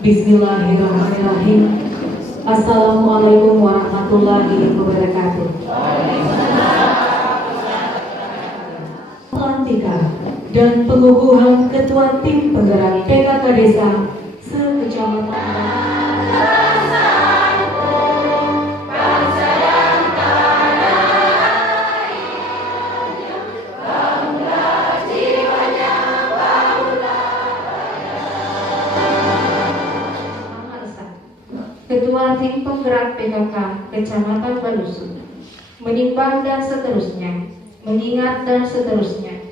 Bismillahirrahmanirrahim. Assalamualaikum warahmatullahi wabarakatuh. Pelantikan dan pengukuhan Ketua Tim Penggerak PKK Desa se-Kecamatan. Ketua Tim Penggerak PKK Kecamatan Balusu menimbang dan seterusnya, mengingat dan seterusnya,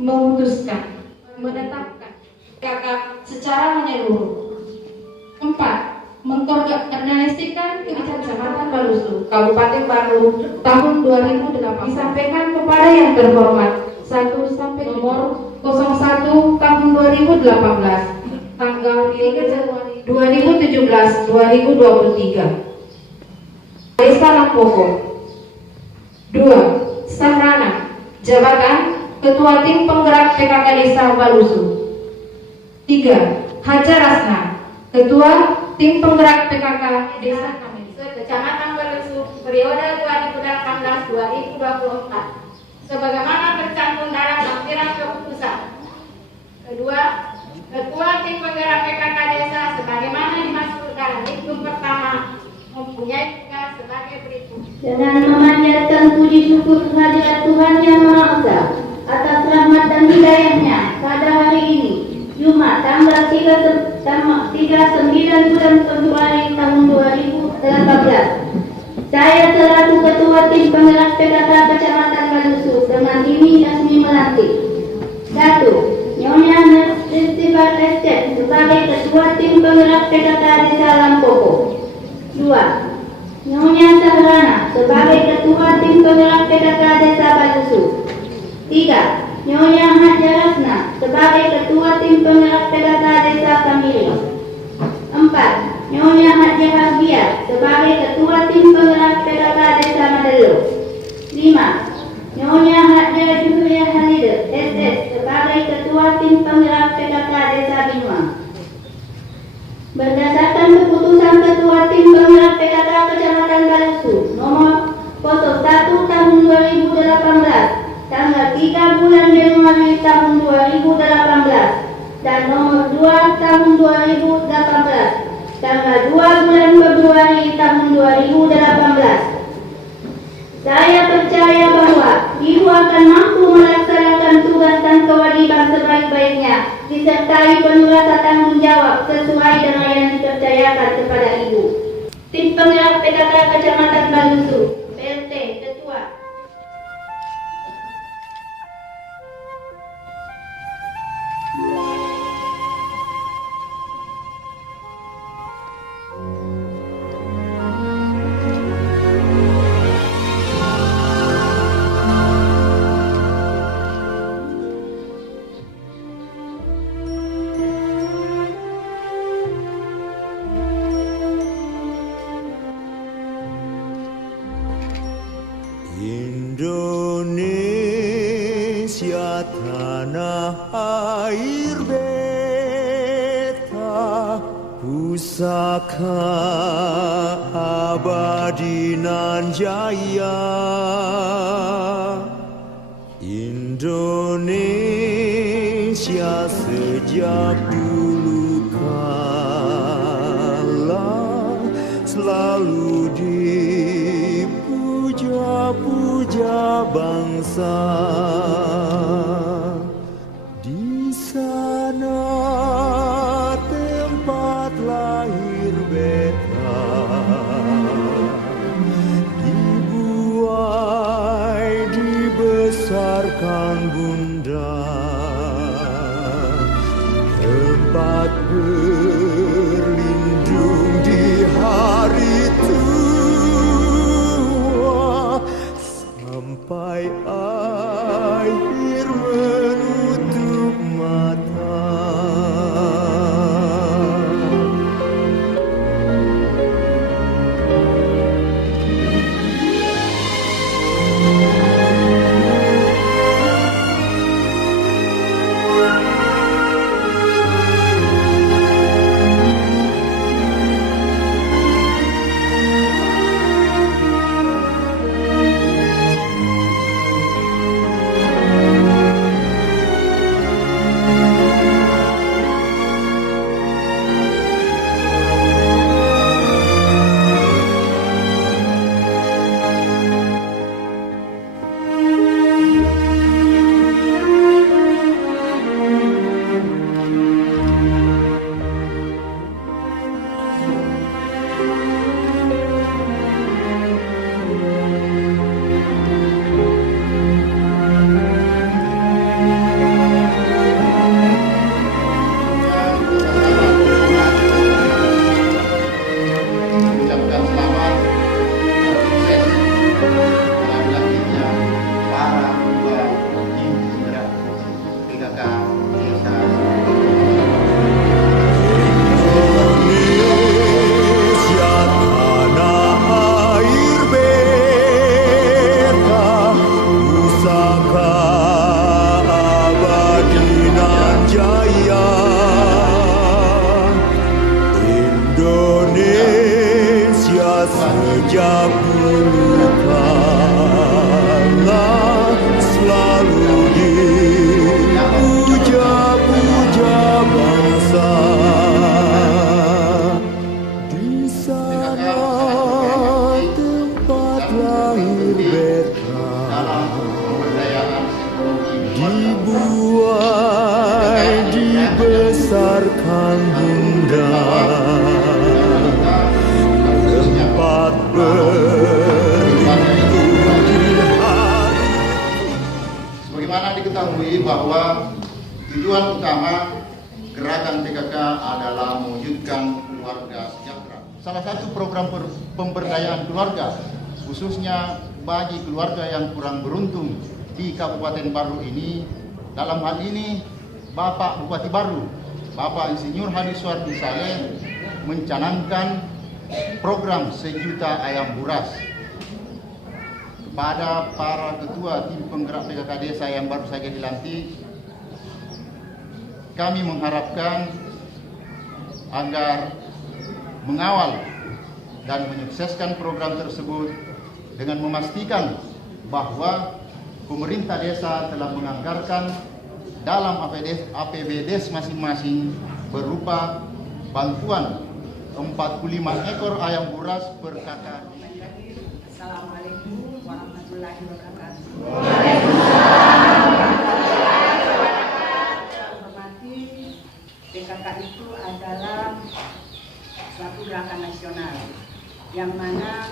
memutuskan, menetapkan PKK secara menyeluruh. 4. Mengkoordinasikan kebijakan Kecamatan Balusu, Kabupaten Bandung tahun 2008 disampaikan kepada yang terhormat 1 sampai nomor 01 tahun 2018 tanggal 3 Januari 2017-2023. Desa Lampoko. 2. Sahrana, jabatan Ketua Tim Penggerak PKK Desa Balusu. 3. Hajar Asna, Ketua Tim Penggerak PKK Desa Kecamatan Balusu periode 2018-2024 sebagaimana tercantum dalam lampiran keputusan. Kedua, Ketua Tim Penggerak PKK Desa sebagaimana dimaksud dalam diktum pertama mempunyai tugas sebagai berikut. Dengan memanjatkan puji syukur kehadirat Tuhan Yang Maha Esa atas rahmat dan hidayahnya pada hari ini, Jumat tanggal 39 bulan Februari tahun 2018. Saya selaku Ketua Tim Penggerak PKK Kecamatan Balusu dengan ini resmi melantik. 1. Nyonya Festival Estet sebagai Ketua Tim Penggerak PKK Desa Lampoko. 2. Nyonya Sahrana sebagai Ketua Tim Penggerak PKK Desa Balusu. 3. Nyonya Hajar Asna sebagai Ketua Tim Penggerak PKK Desa Kamiri. 4. Nyonya Hajar Habia sebagai Ketua Tim Penggerak PKK Desa Madelo. 5. Nyonya Hajar Julia Halide SS sebagai Ketua Tim Penggerak PKK Desa Binuang. Berdasarkan keputusan Ketua Tim Penggerak PKK Kecamatan Balusu nomor 01 tahun 2018 tanggal 3 bulan Januari tahun 2018 dan nomor 2 tahun 2018 tanggal 2 bulan Februari tahun 2018. Saya percaya bahwa Ibu akan mampu melaksanakan tugas dan kewajiban sebaik-baiknya, disertai penuh rasa tanggung jawab sesuai dengan yang dipercayakan kepada Ibu. Tim Penggerak PKK Kecamatan Balusu, PLT Ketua. Indonesia tanah air beta, pusaka abadi nan jaya. Indonesia sejak dulu kala selalu puja bangsa. Di sana tempat lahir beta, dibuai dibesarkan bunda, tempat berlindung di hari tua sampai akhir menutup mata. biarkan bunda tempat berlindung di hari. Sebagaimana diketahui bahwa tujuan utama gerakan PKK adalah mewujudkan keluarga sejahtera. Salah satu program pemberdayaan keluarga, khususnya bagi keluarga yang kurang beruntung di Kabupaten Baru ini, dalam hal ini Bapak Bupati Baru, Bapak Insinyur Hadi Suwardi Saleh mencanangkan program 1 juta ayam buras. Kepada para ketua tim penggerak PKK desa yang baru saja dilantik, kami mengharapkan agar mengawal dan menyukseskan program tersebut dengan memastikan bahwa pemerintah desa telah menganggarkan dalam APBD masing-masing berupa bantuan 45 ekor ayam buras per kakak. Assalamualaikum warahmatullahi wabarakatuh. Hormati, PKK itu adalah suatu gerakan nasional yang mana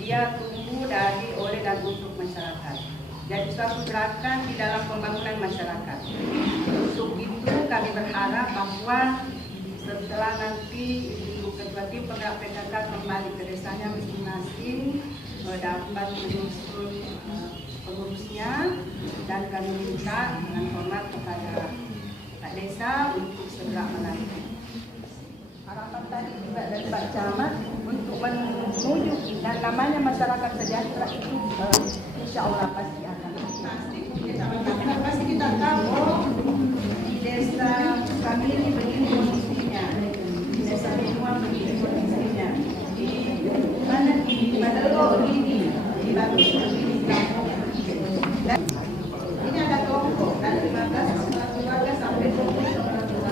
dia tumbuh dari, oleh dan untuk masyarakat. Jadi suatu gerakan di dalam pembangunan masyarakat. Untuk itu kami berharap bahwa setelah nanti Ibu Ketua Tim Penggerak PKK kembali ke desanya masing-masing dapat menyusun pengurusnya, dan kami minta dengan hormat kepada Pak Desa untuk segera melantik. Harapan tadi juga dari Pak Camat untuk menuju dan namanya masyarakat sejahtera itu insya Allah pasti akan pasti kita tahu di desa kami ini begini kondisinya, di desa Benua begini kondisinya, di mana di Madelo ini di Bagus ini kampung. Dan ini ada kelompok dari 15 keluarga sampai 20 keluarga.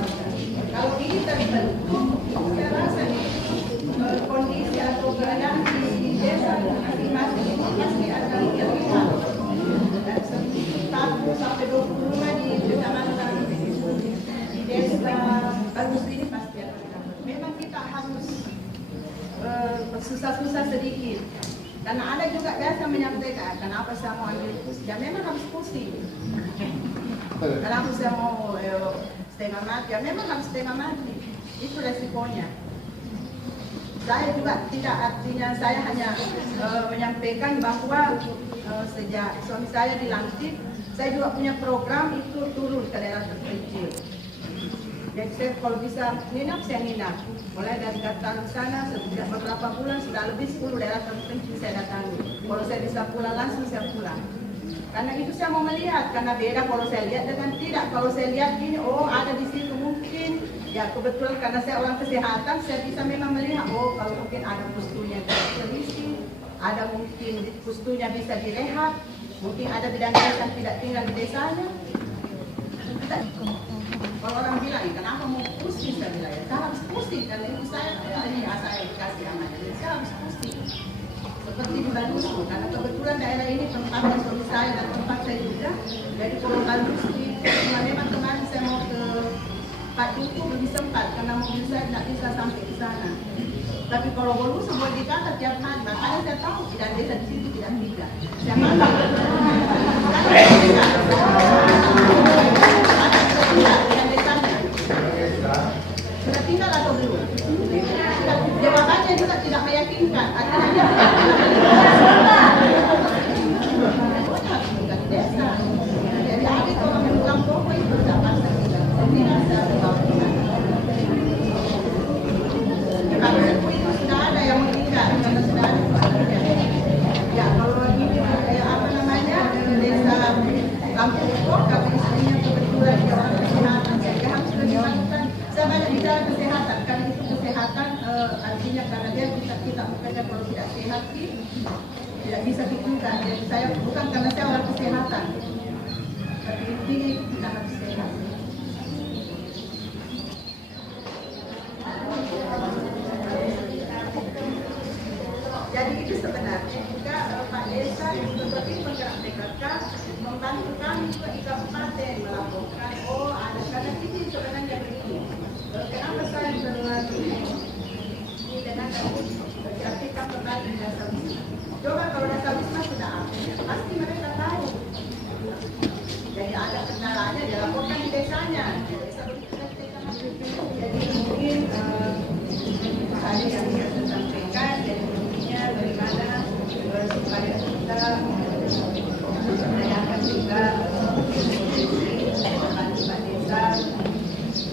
Kalau ini terbentuk, saya rasa kondisi atau keadaan di desa masing-masing itu pasti akan terlihat. Dan 1 sampai 20 rumah di kecamatan di desa Bagus ini pasti akan terlihat. Memang kita harus susah-susah sedikit. Karena ada juga biasa menyampaikan, kenapa saya mau ambil pusing? Ya memang harus pusing. Kenapa saya mau setengah mati? Ya memang harus setengah mati. Itu resikonya. Saya juga tidak, artinya saya hanya menyampaikan bahwa sejak suami saya dilantik, saya juga punya program itu turun ke daerah terpencil. Jadi saya kalau bisa nginap, saya nginap. Mulai dari datang ke sana, setiap beberapa bulan, sudah lebih 10 daerah terpencil saya datangi. Kalau saya bisa pulang langsung, saya pulang. Karena itu saya mau melihat, karena beda kalau saya lihat dengan tidak. Kalau saya lihat gini, oh ada di situ mungkin, ya kebetulan karena saya orang kesehatan, saya bisa memang melihat, oh kalau mungkin ada pustunya terisi, ada mungkin pustunya bisa direhab, mungkin ada bidang yang tidak tinggal di desanya. Kalau orang bilang, kenapa mau pusing? Saya bilang, ya saya harus pusing, karena ibu saya, ini saya dikasih anak, saya harus pusing. Seperti di Balusu, karena kebetulan daerah ini tempatnya suami saya dan tempat saya juga. Jadi kalau Balusu itu, memang kemarin saya mau ke Pak Duku lebih sempat, karena mobil saya tidak bisa sampai ke sana. Tapi kalau Balusu boleh dikata tiap hari, makanya saya tahu tidak desa di situ tidak tinggal. Saya malah sudah tinggal atau belum? Jawabannya juga tidak meyakinkan. Artinya tinggal di desa. Jadi habis orang pulang pokok itu tidak pasti tinggal. Kalau suku itu sudah ada yang meninggal, karena sudah ada. Ya kalau ini apa namanya desa Kampung Pokok,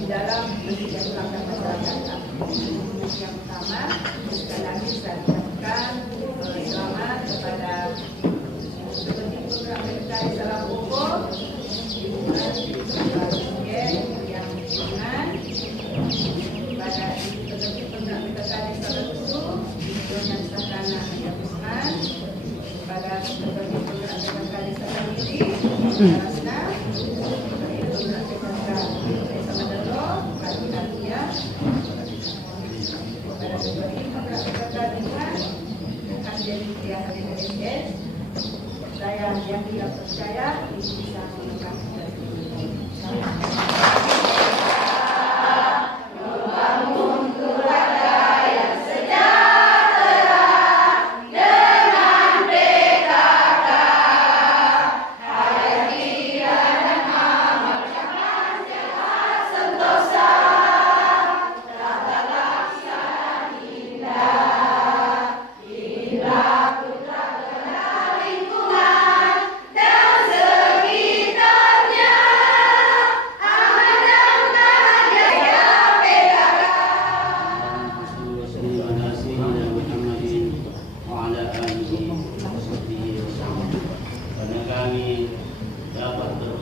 dalam mensejahterakan masyarakat. Yang pertama, sekali lagi saya ucapkan selamat kepada seperti program PKI Salam Pokok, yang dengan pada seperti program PKI Salam Pokok dengan Sakana Ayat pada seperti program PKI Salam Diri, Rasna, program PKI Salam Delo, Kaki Atia, pada seperti program PKI akan jadi pihak dari saya yang tidak percaya bisa menekan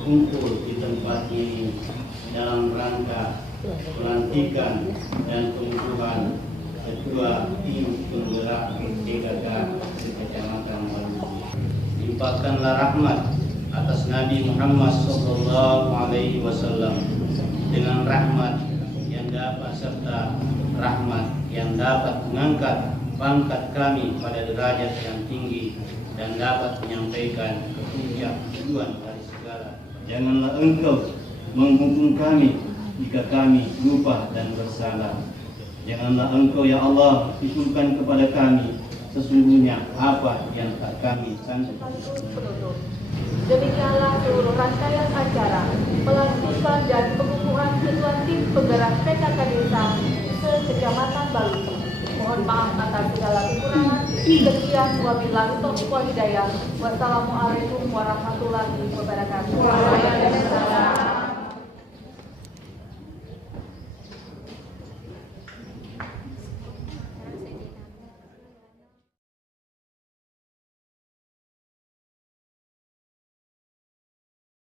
berkumpul di tempat ini dalam rangka pelantikan dan pengukuhan ketua tim penggerak PKK Kecamatan Maluku. Limpahkanlah rahmat atas Nabi Muhammad SAW dengan rahmat yang dapat serta rahmat yang dapat mengangkat pangkat kami pada derajat yang tinggi dan dapat menyampaikan ke puncak tujuan dari segala. Janganlah Engkau menghukum kami jika kami lupa dan bersalah. Janganlah Engkau ya Allah tujukan kepada kami sesungguhnya apa yang tak kami sanggup. Demikianlah seluruh rangkaian acara pelantikan dan pengukuhan ketua tim penggerak PKK Desa se-Kecamatan Baluku. Mohon maaf atas segala kekurangan. Sekian, wabillahi taufiq wal hidayah. Wassalamualaikum warahmatullahi wabarakatuh.